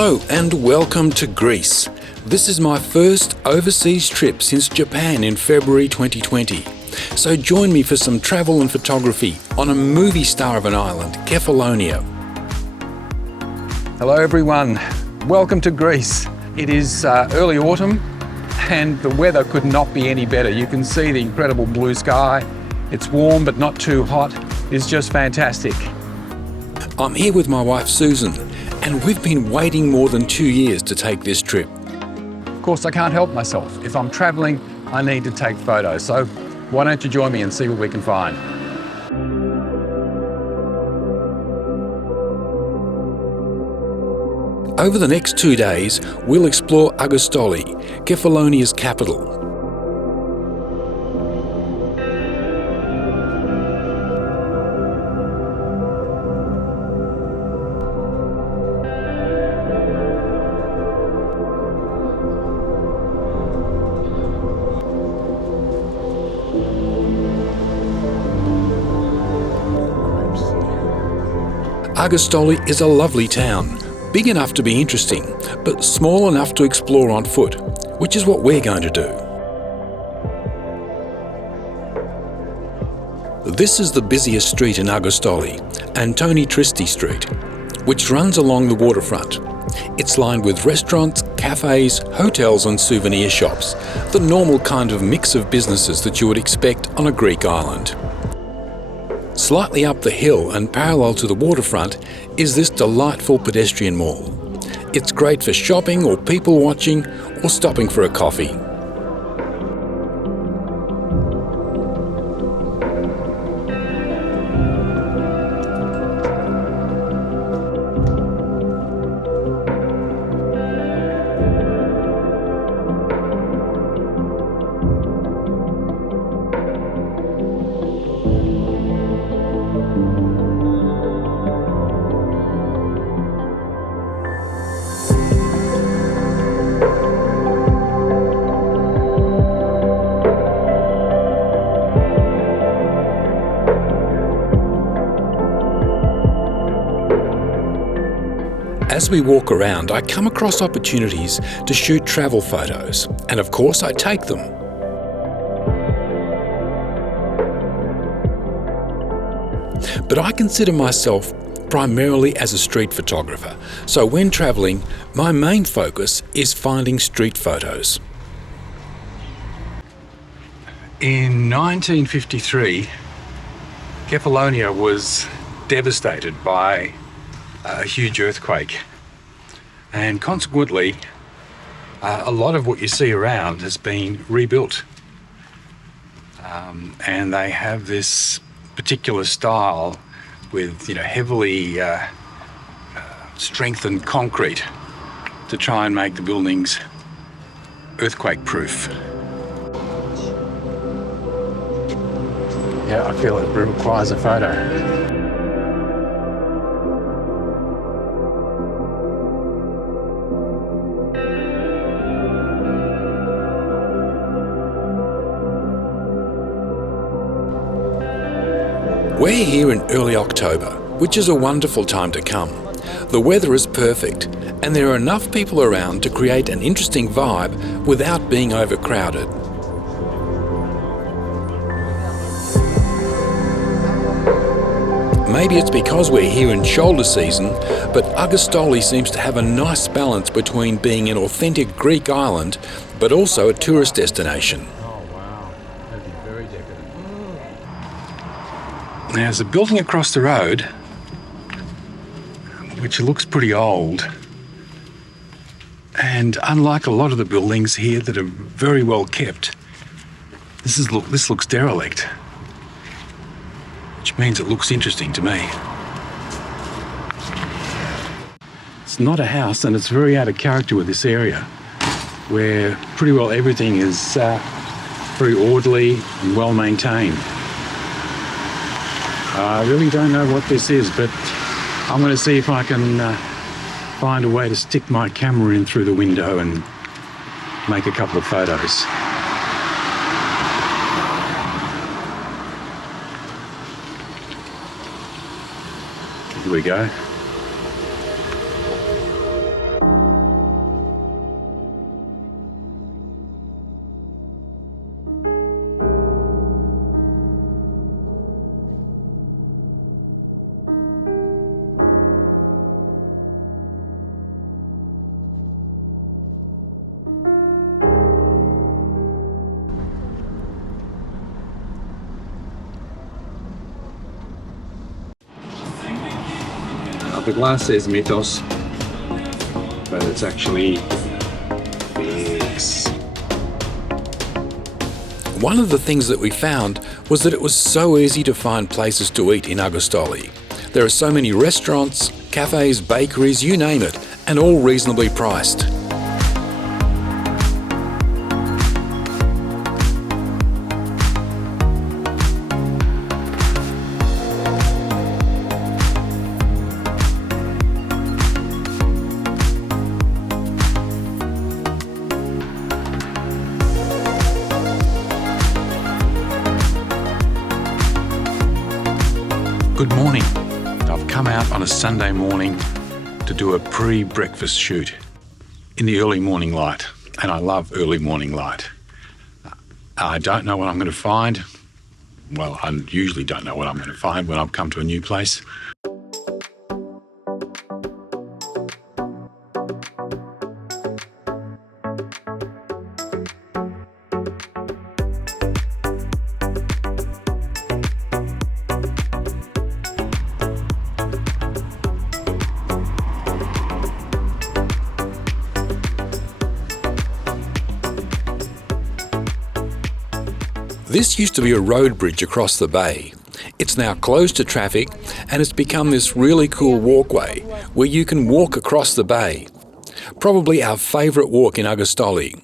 Hello and welcome to Greece. This is my first overseas trip since Japan in February 2020. So join me for some travel and photography on a movie star of an island, Kefalonia. Hello everyone, welcome to Greece. It is early autumn and the weather could not be any better. You can see the incredible blue sky. It's warm but not too hot. It's just fantastic. I'm here with my wife Susan, and we've been waiting more than 2 years to take this trip. Of course, I can't help myself. If I'm traveling, I need to take photos. So why don't you join me and see what we can find? Over the next 2 days, we'll explore Argostoli, Kefalonia's capital. Argostoli is a lovely town, big enough to be interesting, but small enough to explore on foot, which is what we're going to do. This is the busiest street in Argostoli, Antoni Tristi Street, which runs along the waterfront. It's lined with restaurants, cafes, hotels and souvenir shops, the normal kind of mix of businesses that you would expect on a Greek island. Slightly up the hill and parallel to the waterfront is this delightful pedestrian mall. It's great for shopping or people watching or stopping for a coffee. As we walk around, I come across opportunities to shoot travel photos, and of course I take them. But I consider myself primarily as a street photographer, so when travelling, my main focus is finding street photos. In 1953, Kefalonia was devastated by a huge earthquake, and consequently a lot of what you see around has been rebuilt, and they have this particular style with heavily strengthened concrete to try and make the buildings earthquake proof. Yeah, I feel it requires a photo. We're here in early October, which is a wonderful time to come. The weather is perfect, and there are enough people around to create an interesting vibe without being overcrowded. Maybe it's because we're here in shoulder season, but Argostoli seems to have a nice balance between being an authentic Greek island, but also a tourist destination. Now, there's a building across the road which looks pretty old, and unlike a lot of the buildings here that are very well kept, this looks derelict, which means it looks interesting to me. It's not a house, and it's very out of character with this area, where pretty well everything is very orderly and well maintained. I really don't know what this is, but I'm going to see if I can find a way to stick my camera in through the window and make a couple of photos. Here we go. The glass says Mythos, but it's actually X. One of the things that we found was that it was so easy to find places to eat in Argostoli. There are so many restaurants, cafes, bakeries, you name it, and all reasonably priced. Good morning. I've come out on a Sunday morning to do a pre-breakfast shoot in the early morning light, and I love early morning light. I don't know what I'm going to find. Well, I usually don't know what I'm going to find when I've come to a new place. This used to be a road bridge across the bay. It's now closed to traffic and it's become this really cool walkway where you can walk across the bay. Probably our favourite walk in Argostoli.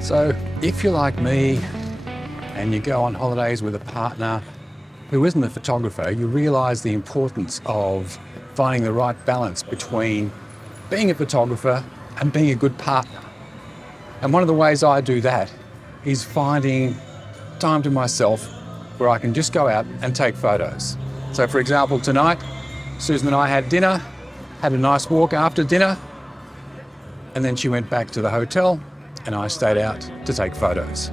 So if you're like me and you go on holidays with a partner who isn't a photographer, you realise the importance of finding the right balance between being a photographer and being a good partner. And one of the ways I do that is finding time to myself where I can just go out and take photos. So for example, tonight, Susan and I had dinner, had a nice walk after dinner, and then she went back to the hotel and I stayed out to take photos.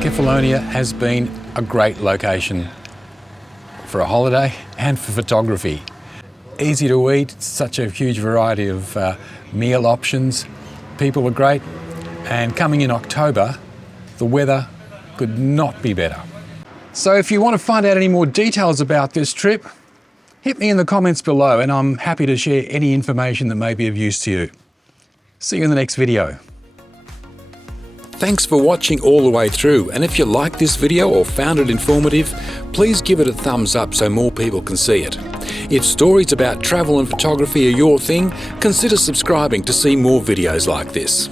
Kefalonia has been a great location for a holiday and for photography. Easy to eat, such a huge variety of meal options. People are great, and coming in October, the weather could not be better. So if you want to find out any more details about this trip, hit me in the comments below and I'm happy to share any information that may be of use to you. See you in the next video. Thanks for watching all the way through, and if you liked this video or found it informative, please give it a thumbs up so more people can see it. If stories about travel and photography are your thing, consider subscribing to see more videos like this.